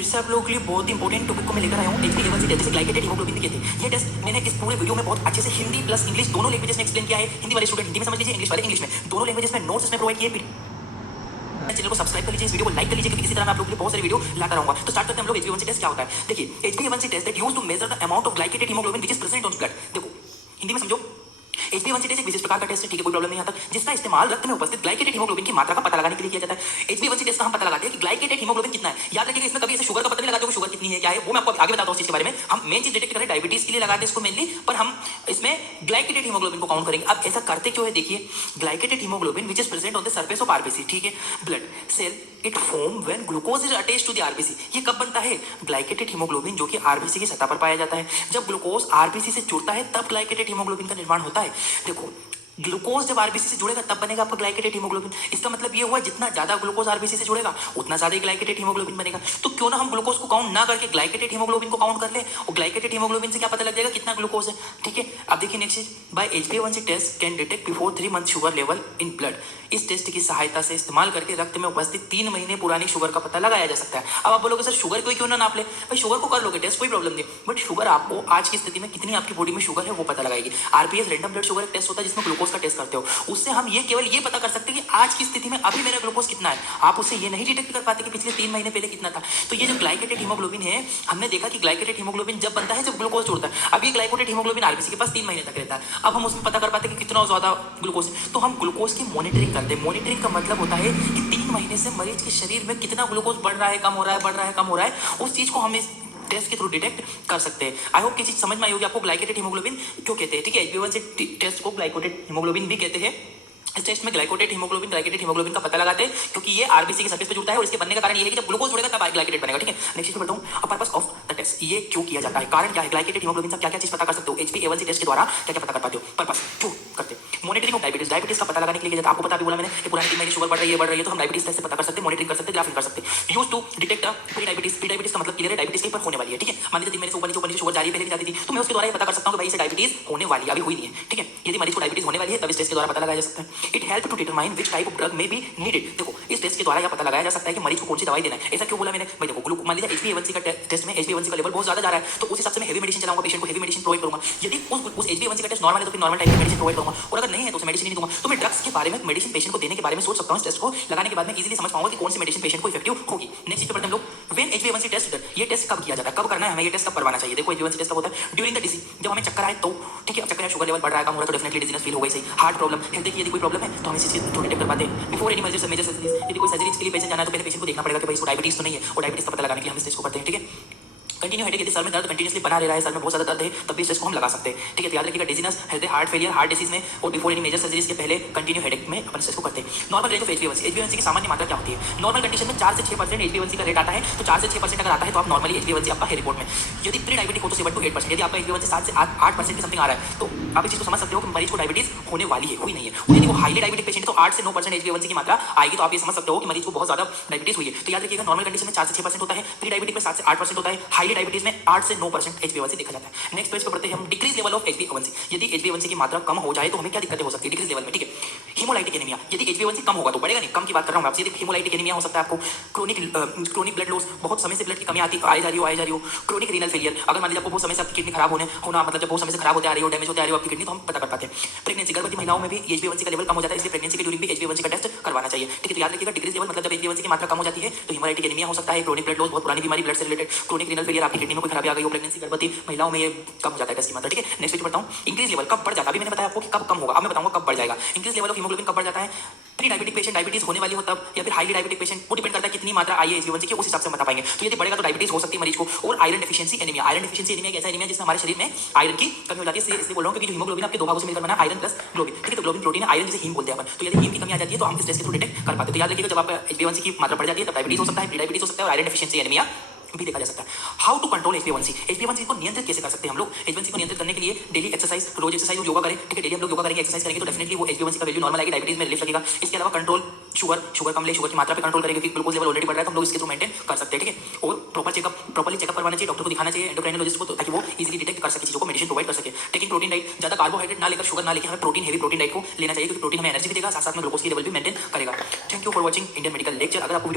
फिर से आप लोगों के लिए बहुत ही इंपॉर्टेंट टॉपिक को मैं लेकर आया हूँ। HbA1c टेस्ट, जिसे ग्लाइकेटेड हीमोग्लोबिन भी कहते हैं। ये टेस्ट मैंने इस पूरे वीडियो में बहुत अच्छे से हिंदी प्लस इंग्लिश दोनों लैंग्वेजेस में एक्सप्लेन किया है। हिंदी वाले स्टूडेंट हिंदी में समझ लीजिए, इंग्लिश वाले इंग्लिश में, दोनों लैंग्वेजेस में नोट्स इसमें प्रोवाइड किए। चैनल को सब्सक्राइब कर लीजिए, इस वीडियो को लाइक कर लीजिए, क्योंकि इसी तरह मैं आप लोगों के लिए बहुत सारे वीडियो लाता रहूंगा। तो स्टार्ट करते हैं हम लोग। HbA1c टेस्ट क्या होता है? देखिए, HbA1c test that used to measure the amount of glycated haemoglobin which is present on blood. देखो हिंदी में समझो, HbA1c टेस्ट एक विशेष प्रकार का टेस्ट है, ठीक है, कोई प्रॉब्लम नहीं आता, जिसका इस्तेमाल रक्त में उपस्थित ग्लाइकेटेड हीमोग्लोबिन की मात्रा का पता लगाने के लिए किया जाता है। HbA1c टेस्ट का हम पता लगाते हैं कि ग्लाइकेटेड हीमोग्लोबिन कितना है। याद रखिएगा, इसमें कभी ऐसे शुगर का पता नहीं लगाते हो, शुगर कितनी है क्या है, वो मैं आपको आगे बताता हूं। उस चीज के बारे में हम मेन चीज डिटेक्ट करें, डायबिटीज के लिए लगाते हैं इसको मेनली, पर हम इसमें ग्लाइकेटेड हीमोग्लोबिन को काउंट करेंगे। अब ऐसा करते क्यों है? देखिए, glycated haemoglobin which is present on the surface of RBC, ठीक है, blood cell, it form when glucose is attached to the RBC. ये कब बनता है? ग्लाइकेटेड हीमोग्लोबिन जो कि आरबीसी की सतह पर पाया जाता है। जब ग्लूकोज आरबीसी से जुड़ता है तब ग्लाइकेटेड हीमोग्लोबिन का निर्माण होता है। देखो, ग्लूकोज जब आरबीसी से जुड़ेगा तब बनेगा आपका ग्लाइकेटेड हीमोग्लोबिन। इसका मतलब ये हुआ, जितना ज्यादा ग्लूकोज आरबीसी से जुड़ेगा उतना ज्यादा ग्लाइकेटेड हीमोग्लोबिन बनेगा। तो क्यों ना हम ग्लूकोज को काउंट ना करके ग्लाइकेटेड हीमोग्लोबिन को काउंट कर ले, और ग्लाइकेटेड हीमोग्लोबिन से क्या पता लग जाएगा कितना ग्लूकोज है, ठीक है। अब देखिए नेक्स्ट चीज, by HbA1c test can detect before 3 month sugar level in blood. इस टेस्ट की सहायता से इस्तेमाल करके रक्त में उपस्थित 3 महीने पुरानी शुगर का पता लगाया जा सकता है। अब आप बोलोगे सर शुगर को क्यों ना नाप ले? भाई शुगर को कर लोगे टेस्ट, कोई प्रॉब्लम नहीं, बट शुगर आपको आज की स्थिति में कितनी आपकी बॉडी में शुगर है वो पता लगाएगी। RPS random blood sugar test होता है जिसमें ग्लूकोज का टेस्ट करते हो, उससे हम ये केवल ये पता कर सकते हैं कि आज की स्थिति में अभी मेरा ग्लूकोज कितना है। आप उससे ये नहीं डिटेक्ट कर पाते कि पिछले 3 महीने पहले कितना था। तो ये जो ग्लाइकेटेड हीमोग्लोबिन है, हमने देखा कि ग्लाइकेटेड हीमोग्लोबिन जब बनता है जब ग्लूकोज जुड़ता है। अब ये ग्लाइकेटेड हीमोग्लोबिन आरबीसी के पास 3 महीने तक रहता है। अब हम उसमें पता कर पाते हैं कि कितना ज्यादा ग्लूकोज है, तो हम ग्लूकोज की मॉनिटरिंग करते हैं। मॉनिटरिंग का मतलब होता है कि 3 महीने से मरीज के शरीर में कितना ग्लूकोज बढ़ रहा है, कम हो रहा है, बढ़ रहा है, कम हो रहा है, उस चीज को हम इस टेस्ट के थ्रू डिटेक्ट कर सकते हैं। आई होप कि चीज समझ में आई होगी आपको ग्लाइकेटेड हीमोग्लोबिन क्यों कहते हैं, ठीक है। HbA1c टेस्ट को ग्लाइकेटेड हीमोग्लोबिन भी कहते हैं। इस टेस्ट में ग्लाइकेटेड हीमोग्लोबिन का पता लगाते हैं, क्योंकि ये आरबीसी की सरफेस पे जुड़ता है, और इसके बनने का कारण ये है कि जब ग्लूकोज जुड़ेगा तब ग्लाइकेटेड बनेगा, ठीक है। नेक्स्ट चीज बताऊं, पर्पस ऑफ द टेस्ट, ये क्यों किया जाता है, कारण क्या है, ग्लाइकेटेड हीमोग्लोबिन से क्या क्या चीज पता कर सकते हो HbA1c टेस्ट के द्वारा, क्या क्या पता कर पाते हो। पर्पस क्यों करते हैं? मॉनिटरिंग ऑफ डायबिटीज का पता लगाने के लिए किया जाता है। आपको पता भी बोला मैंने कि पुराने 3 महीने शुगर बढ़ रही है, तो हम डायबिटीज टेस्ट से पता कर सकते हैं, मॉनिटरिंग कर सकते हैं, ग्राफिंग कर सकते हैं। Use to detect pre diabetes का मतलब क्लियर है, डायबिटीज कहीं पर होने वाली है, ठीक है। मान लीजिए 3 महीने से ऊपर नीचे शुगर जारी पहले की जाती थी, तो मैं उसके द्वारा ये पता कर सकता हूं कि भाई इसे डायबिटीज होने वाली है, अभी हुई नहीं है, ठीक है। यदि मरीज को डायबिटीज होने वाली है तब इस टेस्ट के द्वारा पता लगाया जा सकता है। It help to determine which type of drug may be needed. देखो, इस टेस्ट के द्वारा यह पता लगाया जा सकता है कि मरीज को कौन सी दवाई देना है। ऐसा क्यों बोला मैंने? भाई देखो, मान लीजिए HbA1c का टेस्ट में HbA1c का लेवल बहुत ज्यादा जा रहा है, तो उस हिसाब से मैं हेवी मेडिसिन चलाऊंगा, पेशेंट को हेवी मेडिसिन प्रोवाइड करूंगा। यदि उस HbA1c का टेस्ट नॉर्मल है तो फिर नॉर्मल टाइप की मेडिसिन प्रोवाइड करूंगा, और अगर नहीं है तो उसे मेडिसिन नहीं दूंगा। तो मैं ड्रग्स के बारे में, मेडिसिन पेशेंट को देने के बारे में सोच सकता हूं। इस टेस्ट को लगाने के बाद मैं इजीली समझ पाऊंगा कि कौन सी मेडिसिन पेशेंट को इफेक्टिव होगी। नेक्स्ट पे बढ़ते हैं हम लोग, व्हेन HbA1c टेस्ट, ये टेस्ट कब किया जाता है, कब करना है हमें, ये टेस्ट कब करवाना चाहिए। देखो, HbA1c टेस्ट कब होता है? ड्यूरिंग द डिजीज, जब हमें चक्कर आए तो, ठीक है। चक्कर, शुगर लेवल बढ़ रहा है, कम हो रहा है, तो डेफिनेटली डिजीनेस फील हो गई, सही। हार्ट प्रॉब्लम, हेल्थ की यदि कोई प्रॉब्लम है तो हम इस चीज को डिटेक्ट कर पाते हैं। बिफोर एनी मेजर सर्जरी, यदि कोई सर्जरी के लिए पेशेंट जाना है तो पहले पेशेंट को देखना पड़ेगा कि भाई इसको डायबिटीज तो नहीं है, और डायबिटीज का पता लगाने के लिए हम इस टेस्ट को करते हैं, ठीक है। कंटिन्यू हेडेक, यदि सर में दर्द कंटिन्यूसली बना रहा है, सर में बहुत ज्यादा दर्द है, तब भी इस टेस्ट को हम लगा सकते हैं, ठीक है। तो याद रखिएगा, dizziness, heart failure, heart disease में, और बिफोर एनी मेजर सर्जरीज के पहले कंटिन्यू हेडेक में अपन इस टेस्ट को करते हैं। नॉर्मल रेट ऑफ HbA1c की सामान्य मात्रा क्या होती है? नॉर्मल कंडीशन में 4 से 6% HbA1c का रेट आता है, तो 4 से 6% अगर आता है तो आप नॉर्मली HbA1c आपका है रिपोर्ट में। यदि प्री डायबिटिक हो तो 7 to 8%, यदि आपका HbA1c 7 से 8% की समथिंग आ रहा है, तो आप इस चीज को समझ सकते हो कि मरीज को डायबिटीज होने वाली है, हुई नहीं है। और यदि वो हाईली डायबिटिक पेशेंट है तो 8 से 9% HbA1c की मात्रा आएगी, तो आप ये समझ सकते हो कि मरीज को बहुत ज्यादा डायबिटीज हुई है। तो याद रखिएगा, नॉर्मल कंडीशन में 4 से 6% होता है, प्री डायबिटिक में 7 से 8% होता है, हाईली डायबिटीज में 8 से 9% HbA1c देखा जाता है। नेक्स्ट पेज पर बढ़ते हैं हम, डिक्रीज लेवल ऑफ HbA1c। यदि HbA1c की मात्रा कम हो जाए तो हमें क्या दिक्कतें हो सकती है डिक्रीज लेवल में, ठीक है। हीमोलाइटिक एनीमिया, यदि HbA1c कम होगा तो बढ़ेगा नहीं, कम की बात कर रहा हूं मैं आपसे। यदि हीमोलाइटिक एनीमिया हो सकता है आपको, क्रोनिक ब्लड लॉस, बहुत समय से ब्लड की कमी आई जा रही हो, क्रोनिक रीनल फेलियर, अगर मान लीजिए आपको बहुत समय से आपकी किडनी खराब होना मतलब जब बहुत समय से खराब होते आ रही हो, डैमेज होते आ रही हो आपकी किडनी, तो हम पता कर पाते हैं। प्रेगनेंसी, गर्भवती महिलाओं में भी HbA1c का लेवल कम हो जाता है, इसलिए प्रेगनेंसी के ड्यूरिंग भी HbA1c का टेस्ट करवाना चाहिए, ठीक है। तो याद रखिएगा, डिक्रीज लेवल मतलब जब HbA1c की मात्रा कम हो जाती है तो हीमोलाइटिक एनीमिया हो सकता है, क्रोनिक ब्लड लॉस, बहुत पुरानी बीमारी ब्लड से रिलेटेड, क्रोनिक रीनल फेलियर, आपकी किडनी में कोई खराबी आ गई हो, प्रेगनेंसी, गर्भवती महिलाओं में ये कम हो जाता है टेस्ट की मात्रा, ठीक है। नेक्स्ट पेज बढ़ता हूं, इंक्रीज लेवल कब बढ़ जाता है? अभी मैंने बताया आपको कि कब कम होगा, अब मैं बताऊंगा कब बढ़ जाएगा। इंक्रीज लेवल ऑफ हीमोग्लोबिन कब बढ़ जाता है? प्री डायबिटिक पेशेंट, डायबिटीज होने वाली हो तब, या फिर हाईली डायबिटिक पेशेंट, वो डिपेंड करता है कितनी मात्रा आई है HbA1c की, उस हिसाब से हम बता पाएंगे। तो यदि बढ़ेगा तो डायबिटीज हो सकती है मरीज को। और iron deficiency anaemia, iron deficiency anaemia एक ऐसा एनीमिया जिसमें हमारे शरीर में आयरन की कमी हो जाती है। इसलिए बोल रहा हूं क्योंकि जो हीमोग्लोबिन आपके दो भागों से मिलकर बना है, आयरन प्लस ग्लोबिन, ठीक है। तो ग्लोबिन प्रोटीन है, आयरन जिसे हीम बोलते हैं अपन। तो यदि हीम की कमी आ जाती है तो हम इस टेस्ट के थ्रू डिटेक्ट कर पाते हैं। तो याद रखिएगा, जब आपका HbA1c की मात्रा बढ़ जाती है तब डायबिटीज हो सकता है, प्री डायबिटीज हो सकता है, और आयरन डेफिशिएंसी एनीमिया भी देखा जा सकता है। हाउ टू कंट्रोल HbA1c को नियंत्रित कैसे कर सकते हैं हम लोग? HbA1c को नियंत्रित करने के लिए डेली एक्सरसाइज, रोज एक्सरसाइज और योगा करें, ठीक है। डेली हम लोग योगा करेंगे, एक्सरसाइज करेंगे तो डेफिनेटली वो HbA1c का वैल्यू नॉर्मल आएगी, डायबिटीज में रिलीफ लगेगा। इसके अलावा कंट्रोल शुगर कम ले, शुगर की मात्रा पे कंट्रोल करेंगे, क्योंकि ग्लूकोज लेवल ऑलरेडी बढ़ रहा है, तो हम लोग इसके थ्रू मेंटेन कर सकते हैं, ठीक है। और प्रॉपर्ली चेकअप करवाना चाहिए, डॉक्टर को दिखाना चाहिए, एंडोक्राइनोलॉजिस्ट को, ताकि वो इजीली डिटेक्ट कर सके चीजों को, मेडिसिन प्रोवाइड कर सके। टेकिंग प्रोटीन डाइट, ज्यादा कार्बोहाइड्रेट ना लेकर, शुगर ना लेकर हमें प्रोटीन, हेवी प्रोटीन डाइट को लेना चाहिए, क्योंकि प्रोटीन हमें एनर्जी भी देगा, साथ साथ में ग्लूकोज की लेवल भी मेंटेन करेगा। Thank you for watching Indian medical lecture. अगर आपको